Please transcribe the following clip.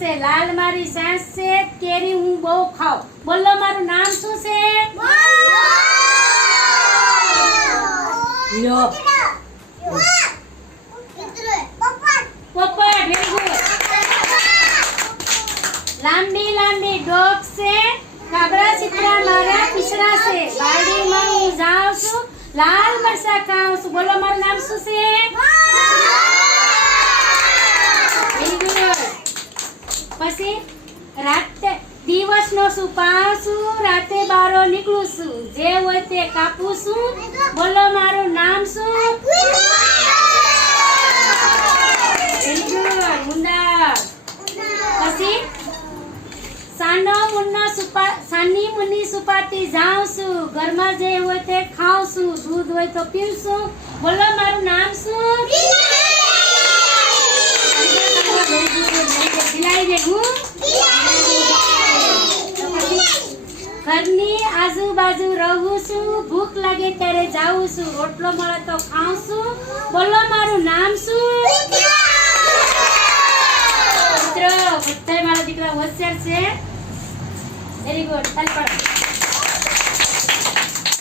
લાલ મારી સાસ છે કેરી હું બહુ ખાઉં. બોલો મારું નામ શું છે? વેરી ગુડ લાંબી લાંબી ડોક છે. કાગડા ચિત્રા મારા પિછરા છે. વાડીમાં હું જાઉં છું. લાલ મરચા ખાઉં છું. બોલો મારું નામ શું છે વેરી ગુડ પછી રાતે દિવસનો નો પાઉં રાતે બારો નીકળું છું. જે હોય તે કાપું છું. બોલો, મારું નામ શું? મુંડા પછી સાનો સુપા, સાની સુપાટી જાઉં છું. ઘરમાં જે હોય તે ખાઉં છું. દૂધ હોય તો પીઉં છું. બોલો, મારું નામ શું? ઘરની આજુબાજુ રહું છું, ભૂખ લાગે ત્યારે જાઉં છું. રોટલો મળે તો ખાઉં છું. બોલો, મારું નામ શું? મિત્રો બધા મારા દીકરા હોશિયાર છે. વેરી ગુડ પાડો.